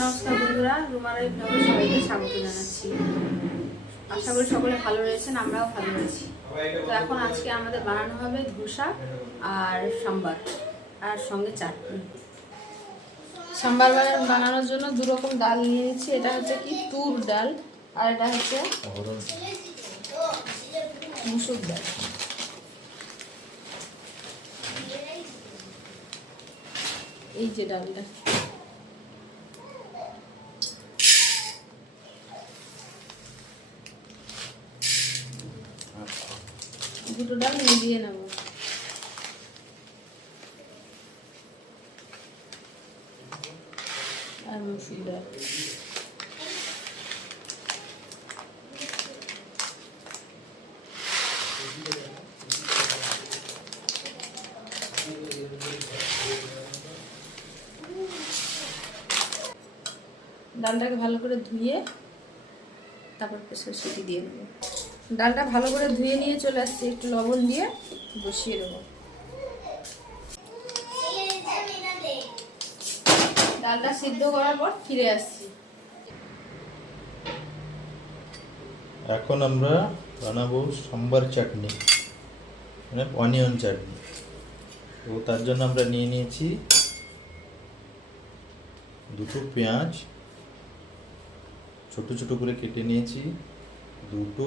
নমস্কার বন্ধুরা রুমারাই ব্লগে সবাইকে স্বাগত জানাচ্ছি। আশা করি সকলে ভালো রয়েছেন, আমরাও ভালো রয়েছি তো এখন আজকে আমাদের বানানো হবে ধোসা আর সাম্বার, আর সঙ্গে চাটনি। সাম্বার বানানোর জন্য দু রকম ডাল নিয়ে নিচ্ছি এটা হচ্ছে কি তুর ডাল, আর এটা হচ্ছে মুসুর ডাল। এই যে ডালটা। দুটো মিলিয়ে নেব। আর মুসুর ডাল ডালটাকে ভালো করে ধুয়ে তারপর প্রেসার সিটি দিয়ে দেবো ডালটা ভালো করে ধুয়ে নিয়ে চলে আসছি, একটু লবণ দিয়ে বসিয়ে দেবো। ডালটা সিদ্ধ করার পর ফিরে আসছি। এখন আমরা বানাবো সাম্বার চাটনি মানে অনিয়ন চাটনি। তো তার জন্য আমরা নিয়ে নিয়েছি দুটো পেঁয়াজ, ছোট ছোট করে কেটে নিয়েছি, দুটো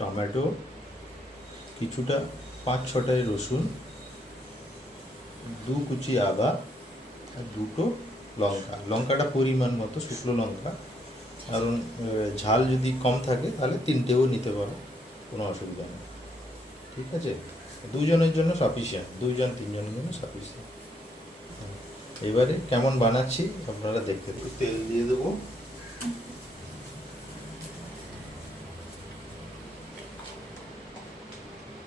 টমেটো, কিছুটা পাঁচ ছটায় রসুন, দু কুচি আদা আর দুটো লঙ্কা। লঙ্কাটা পরিমাণ মতো, শুকনো লঙ্কা। কারণ ঝাল যদি কম থাকে, তাহলে তিনটেও নিতে পারো, কোনো অসুবিধা নেই। ঠিক আছে? দুজনের জন্য সাফিসিয়েন্ট দুজন, তিনজনের জন্য সাফিসিয়েন্ট এবারে কেমন বানাচ্ছি, আপনারা দেখতে। তেল দিয়ে দেবো।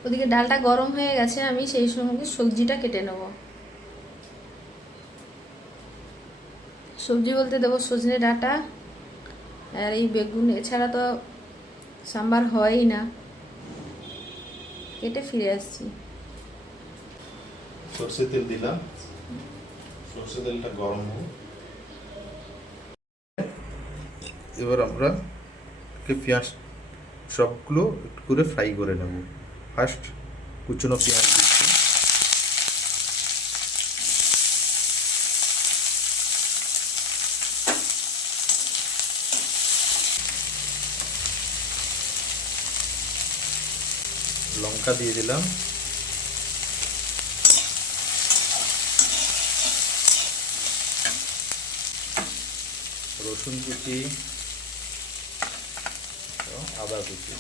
ওদিকে ডালটা গরম হয়ে গেছে, আমি সেই সঙ্গে সবজিটা কেটে নেব। সবজি বলতে দেবো সজনে ডাঁটা আর এই বেগুন, এছাড়া তো সাম্বার হয়ই না। কেটে ফিরে আসছি। সর্ষে তেল দিলাম। সর্ষে তেলটা গরম হোক। এবার আমরা পেঁয়াজ সবগুলো একটু করে ফ্রাই করে নেব। ফার্স্ট কুচনো পেঁয়াজ দিচ্ছি। লঙ্কা দিয়ে দিলাম। রসুন কুচি আদা কুচি।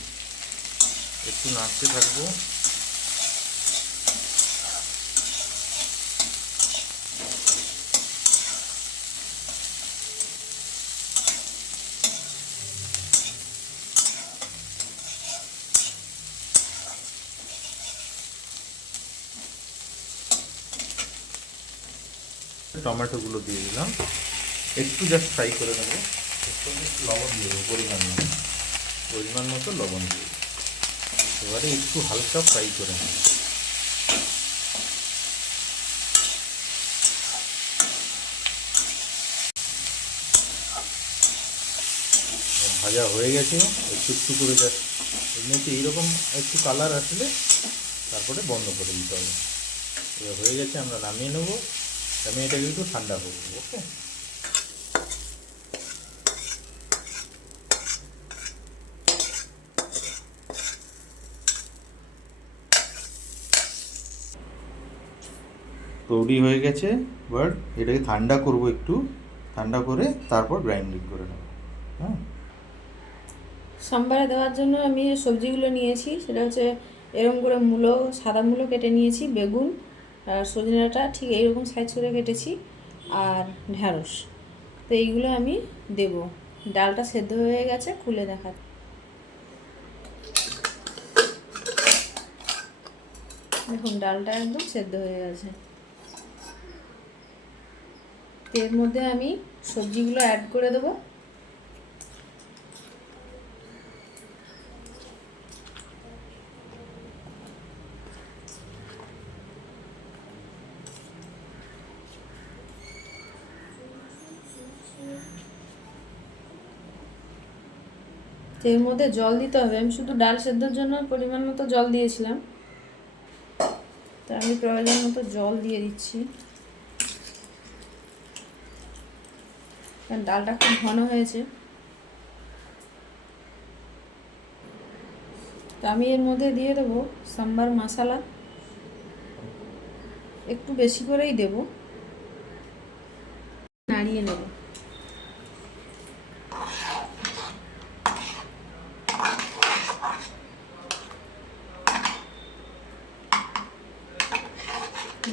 একটু নাড়তে থাকব। টমেটোগুলো দিয়ে দিলাম। একটু জাস্ট ফ্রাই করে নেব। লবণ দিয়ে দেবো, পরিমাণ মতো। পরিমাণ মতো লবণ দিয়ে। এবারে একটু হালকা ফ্রাই করে নেব। ভাজা হয়ে গেছে, একটু একটু করে জাস্ট এমনিতে এইরকম একটু কালার আসলে তারপরে বন্ধ করে দিতে হবে। হয়ে গেছে, আমরা নামিয়ে নেব। আমি এটাকে একটু ঠান্ডা করব ওকে তৈরি হয়ে গেছে এবার এটাকে ঠান্ডা করব একটু, ঠান্ডা করে তারপর গ্রাইন্ডিং করে নেব হ্যাঁ? সাম্বারে দেওয়ার জন্য আমি সবজিগুলো নিয়েছি, সেটা হচ্ছে এরকম করে মূলো, সাদা মূলো কেটে নিয়েছি, বেগুন আর সজনে ডাঁটা, ঠিক এইরকম সাইজ করে কেটেছি, আর ঢ্যাঁড়স তো এইগুলো আমি দেব। ডালটা সেদ্ধ হয়ে গেছে, খুলে দেখা। দেখুন, ডালটা একদম সেদ্ধ হয়ে গেছে। এর মধ্যে আমি সবজিগুলো অ্যাড করে দেবো। এর মধ্যে জল দিতে হবে। আমি শুধু ডাল সেদ্ধর জন্য পরিমাণ মতো জল দিয়েছিলাম। তা আমি প্রয়োজন মতো জল দিয়ে দিচ্ছি। কারণ ডালটা খুব ঘন হয়েছে। তো আমি এর মধ্যে দিয়ে দেবো সাম্বার মশলা। একটু বেশি করেই দেব। নাড়িয়ে নেব।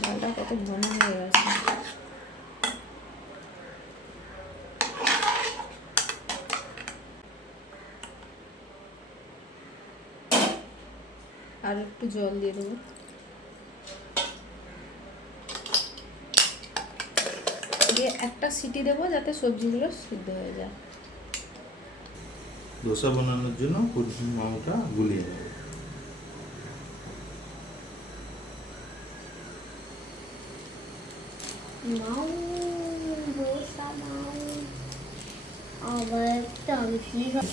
ডালটা কত ঘন হয়ে গেছে। আর একটু জল দিয়ে দেবো। দিয়ে একটা সিটি দেবো যাতে সবজিগুলো সিদ্ধ হয়ে যায়। দোসা বানানোর জন্য পুরি মাওটা গুলিয়ে নেব মাউ দোসা মাউ। আবার একটা আমি কি খাব?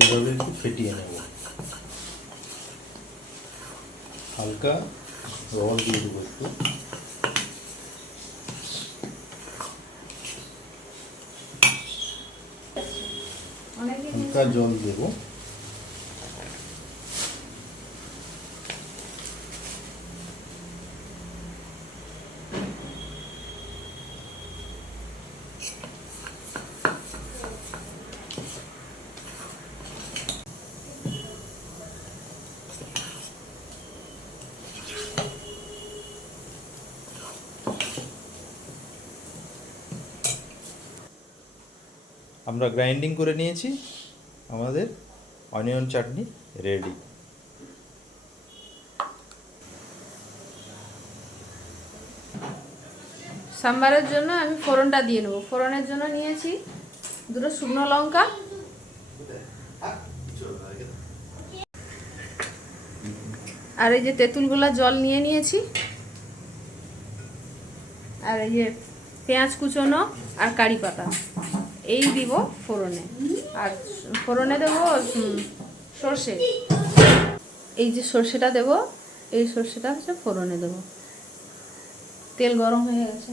এইভাবে একটু ফেটিয়ে নেব। হালকা রস দিয়ে দেবো একটু। হালকা জল দেবো। আমরা গ্রাইন্ডিং করে নিয়েছি, আমাদের অনিয়ন চাটনি রেডি সাম্বারের জন্য আমি ফোড়নটা দিয়ে নেব। ফোড়নের জন্য নিয়েছি দুটো শুকনো লঙ্কা। আর এই যে তেঁতুলগুলা জল নিয়ে নিয়েছি। আর এই যে পেঁয়াজ কুচোনো আর কারি পাতা। এই দিব ফোড়নে। আর ফোড়নে দেবো সর্ষে। এই যে সর্ষেটা দেব, এই সর্ষেটা হচ্ছে ফোড়নে দেবো। তেল গরম হয়ে গেছে।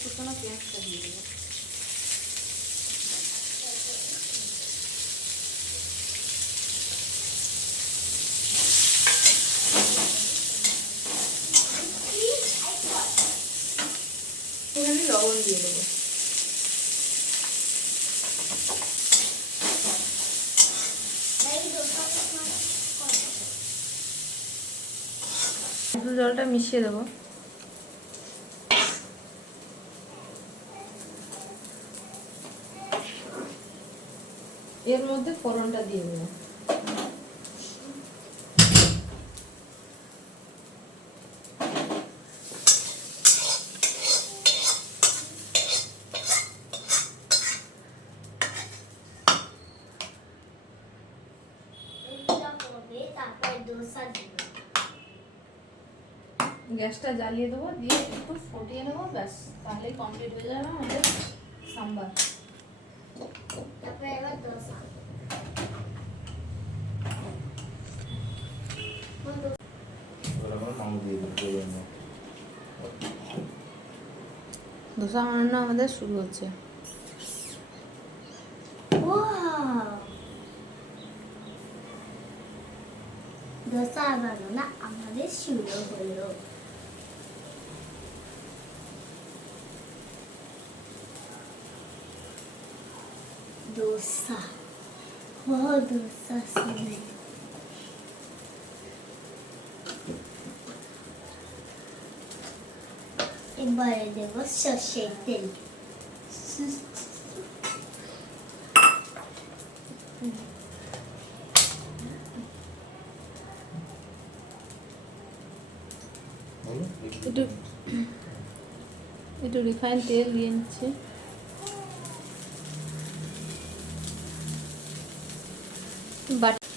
শুকনো পেঁয়াজটা দিয়ে এখানে লবণ দিয়ে দেবো একটু জলটা মিশিয়ে দেবো। এর মধ্যে ফোড়নটা দিয়ে দেবো। গ্যাসটা জ্বালিয়ে দেবো দিয়ে একটু ফুটিয়ে নেব ব্যাস। তাহলেই কমপ্লিট হয়ে যাবে আমাদের সাম্বার। তারপর এবার দোসা বানানো আমাদের শুরু হচ্ছে। দোসা বানানো আমাদের শুরু হলো। দোসা ও দোসা শুনে এবারে দেব সর্ষের তেল একটু একটু রিফাইন তেল দিয়ে নিচ্ছে but